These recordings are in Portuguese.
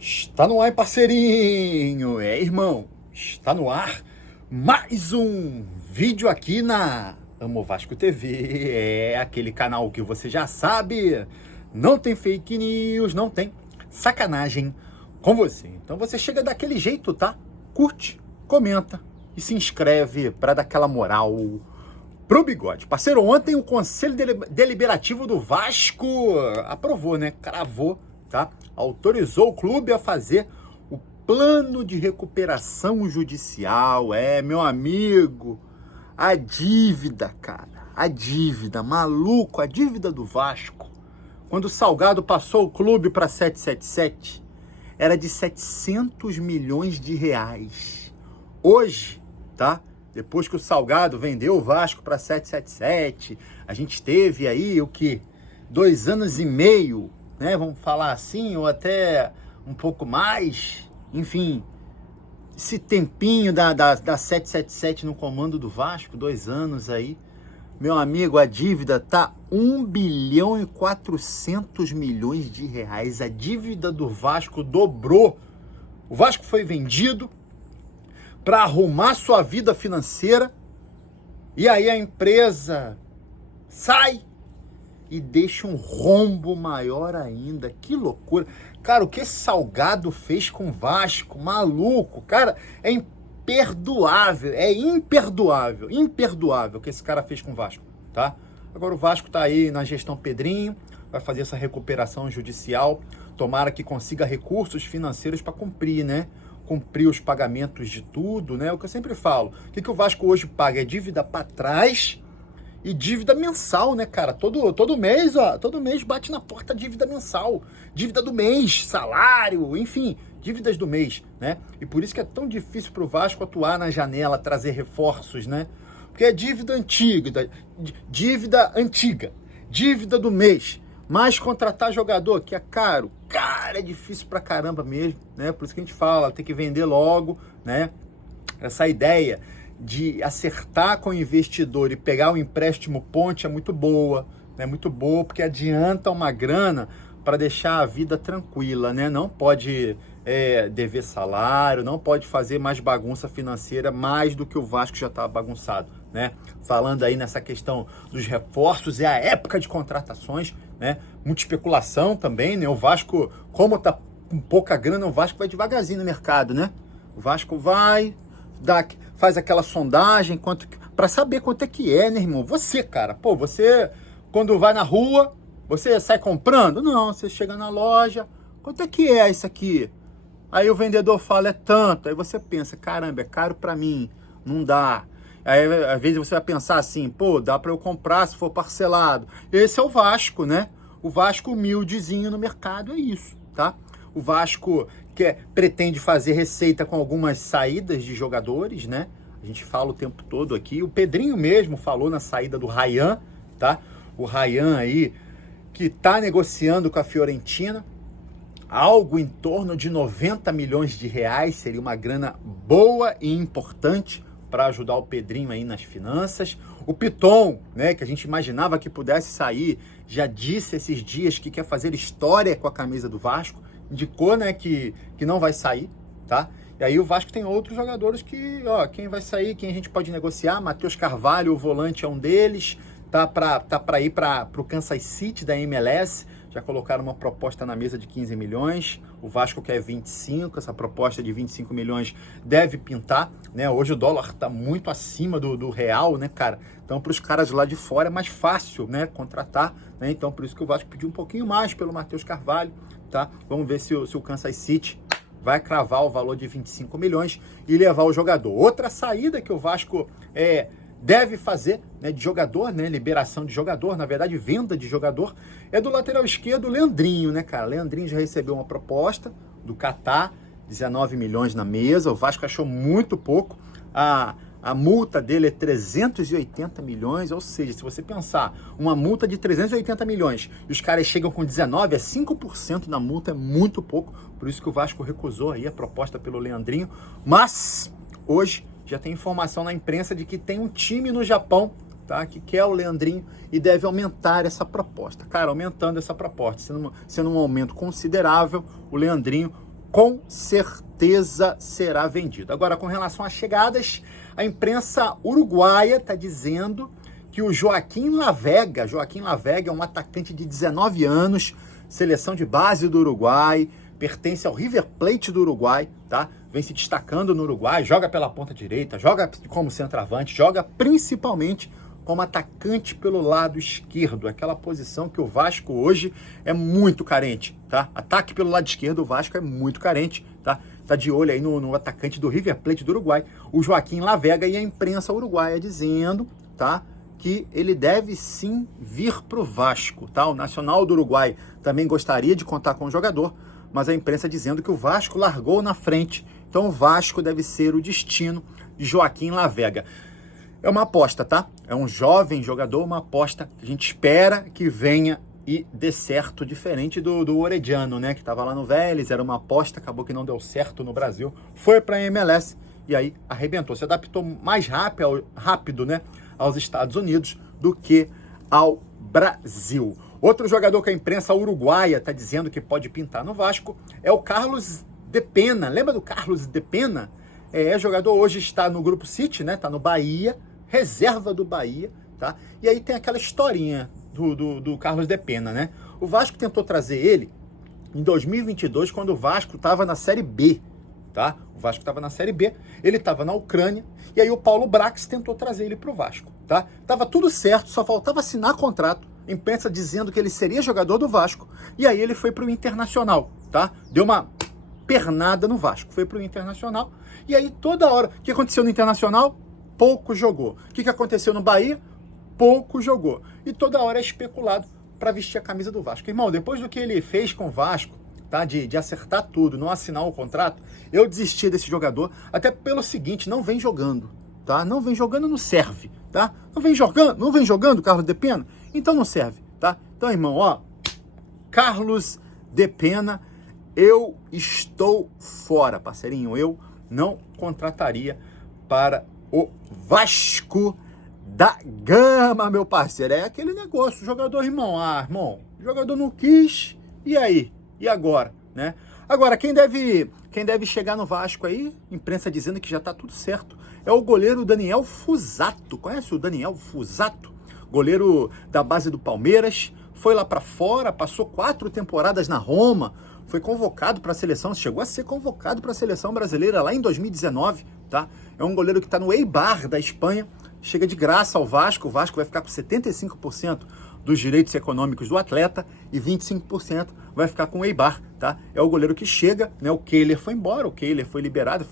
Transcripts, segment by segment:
Está no ar, parceirinho! Irmão, está no ar mais um vídeo aqui na Amo Vasco TV. É aquele canal que você já sabe, não tem fake news, não tem sacanagem com você. Então você chega daquele jeito, tá? Curte, comenta e se inscreve para dar aquela moral pro bigode. Parceiro, ontem o Conselho Deliberativo do Vasco aprovou, né? Cravou, tá? Autorizou o clube a fazer o plano de recuperação judicial. Meu amigo, a dívida, cara, a dívida, maluco, a dívida do Vasco, quando o Salgado passou o clube para 777, era de 700 milhões de reais. Hoje, tá? Depois que o Salgado vendeu o Vasco para 777, a gente teve aí o que? 2 anos e meio, né? Vamos falar assim, ou até um pouco mais. Enfim, esse tempinho da 777 no comando do Vasco, 2 anos aí. Meu amigo, a dívida tá 1 bilhão e 400 milhões de reais. A dívida do Vasco dobrou. O Vasco foi vendido para arrumar sua vida financeira, e aí a empresa sai e deixa um rombo maior ainda. Que loucura. Cara, o que esse Salgado fez com o Vasco, maluco, cara, é imperdoável o que esse cara fez com o Vasco, tá? Agora o Vasco tá aí na gestão Pedrinho, vai fazer essa recuperação judicial, tomara que consiga recursos financeiros para cumprir, né? Cumprir os pagamentos de tudo, né? O que eu sempre falo, o que o Vasco hoje paga é dívida para trás e dívida mensal, né, cara? Todo mês, todo mês bate na porta dívida mensal, dívida do mês, salário, enfim, dívidas do mês, né? E por isso que é tão difícil pro Vasco atuar na janela, trazer reforços, né? Porque é dívida antiga, dívida do mês, mas contratar jogador, que é caro, cara, é difícil pra caramba mesmo, né? Por isso que a gente fala, tem que vender logo, né? Essa ideia de acertar com o investidor e pegar o empréstimo ponte é muito boa, né? Muito boa, porque adianta uma grana para deixar a vida tranquila, né? Não pode dever salário, não pode fazer mais bagunça financeira mais do que o Vasco já está bagunçado, né? Falando aí nessa questão dos reforços, é a época de contratações, né? Muita especulação também, né? O Vasco, como tá com pouca grana, o Vasco vai devagarzinho no mercado, né? O Vasco vai, faz aquela sondagem para saber quanto é que é, né, irmão? Você, cara, você quando vai na rua, você sai comprando? Não, você chega na loja, quanto é que é isso aqui? Aí o vendedor fala, é tanto. Aí você pensa, caramba, é caro para mim, não dá. Aí às vezes você vai pensar assim, dá para eu comprar se for parcelado. Esse é o Vasco, né? O Vasco humildezinho no mercado é isso, tá? O Vasco pretende fazer receita com algumas saídas de jogadores, né? A gente fala o tempo todo aqui. O Pedrinho mesmo falou na saída do Ryan, tá? O Ryan aí que tá negociando com a Fiorentina. Algo em torno de 90 milhões de reais, seria uma grana boa e importante para ajudar o Pedrinho aí nas finanças. O Piton, né, que a gente imaginava que pudesse sair, já disse esses dias que quer fazer história com a camisa do Vasco, indicou, né, que não vai sair, tá? E aí o Vasco tem outros jogadores que, quem vai sair, quem a gente pode negociar, Matheus Carvalho, o volante é um deles, tá para ir para o Kansas City da MLS, já colocaram uma proposta na mesa de 15 milhões, o Vasco quer 25, essa proposta de 25 milhões deve pintar, né? Hoje o dólar está muito acima do real, né, cara? Então, para os caras lá de fora é mais fácil, né, contratar, né? Então, por isso que o Vasco pediu um pouquinho mais pelo Matheus Carvalho, tá? Vamos ver se o Kansas City vai cravar o valor de 25 milhões e levar o jogador. Outra saída que o Vasco deve fazer, né, de jogador, né, liberação de jogador, na verdade venda de jogador, é do lateral esquerdo, Leandrinho, né, cara? Leandrinho já recebeu uma proposta do Catar, 19 milhões na mesa, o Vasco achou muito pouco, a multa dele é 380 milhões, ou seja, se você pensar, uma multa de 380 milhões e os caras chegam com 19, é 5% da multa, é muito pouco, por isso que o Vasco recusou aí a proposta pelo Leandrinho, mas hoje já tem informação na imprensa de que tem um time no Japão, tá, que quer o Leandrinho e deve aumentar essa proposta. Cara, aumentando essa proposta, sendo um aumento considerável, o Leandrinho com certeza será vendido. Agora, com relação às chegadas, a imprensa uruguaia está dizendo que o Joaquim Lavega é um atacante de 19 anos, seleção de base do Uruguai, pertence ao River Plate do Uruguai, tá? Vem se destacando no Uruguai, joga pela ponta direita, joga como centroavante, joga principalmente como atacante pelo lado esquerdo, aquela posição que o Vasco hoje é muito carente, tá? Ataque pelo lado esquerdo, o Vasco é muito carente, tá? Tá de olho aí no atacante do River Plate do Uruguai, o Joaquim Lavega, e a imprensa uruguaia dizendo, tá, que ele deve sim vir pro Vasco, tá? O Nacional do Uruguai também gostaria de contar com o jogador, mas a imprensa dizendo que o Vasco largou na frente, então o Vasco deve ser o destino de Joaquim Lavega. É uma aposta, tá? É um jovem jogador, uma aposta que a gente espera que venha e dê certo, diferente do Orediano, né? Que estava lá no Vélez, era uma aposta, acabou que não deu certo no Brasil, foi para a MLS e aí arrebentou. Se adaptou mais rápido, né, aos Estados Unidos do que ao Brasil. Outro jogador que a imprensa uruguaia está dizendo que pode pintar no Vasco é o Carlos de Pena. Lembra do Carlos de Pena? Jogador hoje está no Grupo City, né? Está no Bahia, reserva do Bahia, tá? E aí tem aquela historinha do Carlos de Pena, né? O Vasco tentou trazer ele em 2022, quando o Vasco estava na Série B, tá? O Vasco estava na Série B, ele estava na Ucrânia, e aí o Paulo Brax tentou trazer ele para o Vasco, tá? Tava tudo certo, só faltava assinar contrato, imprensa dizendo que ele seria jogador do Vasco, e aí ele foi para o Internacional, tá? Deu uma pernada no Vasco, foi para o Internacional, e aí toda hora, o que aconteceu no Internacional? Pouco jogou. O que aconteceu no Bahia? Pouco jogou. E toda hora é especulado para vestir a camisa do Vasco. Irmão, depois do que ele fez com o Vasco, tá? De acertar tudo, não assinar o contrato, eu desisti desse jogador, até pelo seguinte, não vem jogando, tá? Não vem jogando, não serve, tá? Não vem jogando, Carlos de Pena, então não serve, tá? Então, irmão, ó, Carlos de Pena, eu estou fora, parceirinho, eu não contrataria para o Vasco da Gama, meu parceiro. É aquele negócio, o jogador, irmão, o jogador não quis, e aí? E agora, né? Agora, quem deve chegar no Vasco aí, imprensa dizendo que já tá tudo certo, é o goleiro Daniel Fusato. Conhece o Daniel Fusato? Goleiro da base do Palmeiras, foi lá para fora, passou 4 temporadas na Roma, foi convocado para a seleção, chegou a ser convocado para a seleção brasileira lá em 2019, tá? É um goleiro que está no Eibar da Espanha, chega de graça ao Vasco, o Vasco vai ficar com 75% dos direitos econômicos do atleta e 25% vai ficar com o Eibar, tá? É o goleiro que chega, né? O Kehler foi embora, o Kehler foi liberado,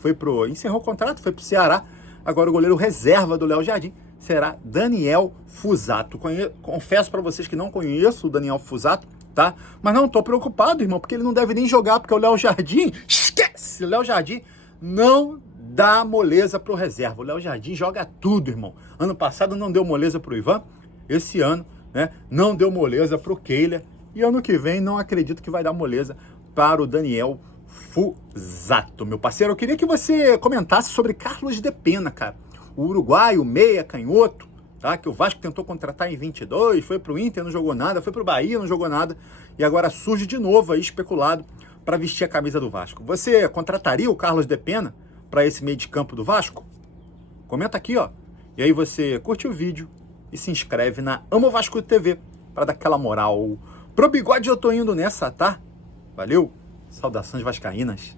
encerrou o contrato, foi pro Ceará, agora o goleiro reserva do Léo Jardim será Daniel Fusato. Confesso para vocês que não conheço o Daniel Fusato, tá? Mas não tô preocupado, irmão, porque ele não deve nem jogar, porque o Léo Jardim, esquece! O Léo Jardim não dá moleza pro reserva. O Léo Jardim joga tudo, irmão. Ano passado não deu moleza pro Ivan, esse ano, né, não deu moleza pro Kehler, e ano que vem não acredito que vai dar moleza para o Daniel Fusato, meu parceiro. Eu queria que você comentasse sobre Carlos de Pena, cara. O uruguaio, meia, canhoto, tá? Que o Vasco tentou contratar em 22, foi pro Inter, não jogou nada, foi pro Bahia, não jogou nada, e agora surge de novo aí especulado para vestir a camisa do Vasco. Você contrataria o Carlos de Pena para esse meio de campo do Vasco? Comenta aqui, ó. E aí você curte o vídeo e se inscreve na Amo Vasco TV para dar aquela moral. Pro bigode eu tô indo nessa, tá? Valeu, saudações vascaínas.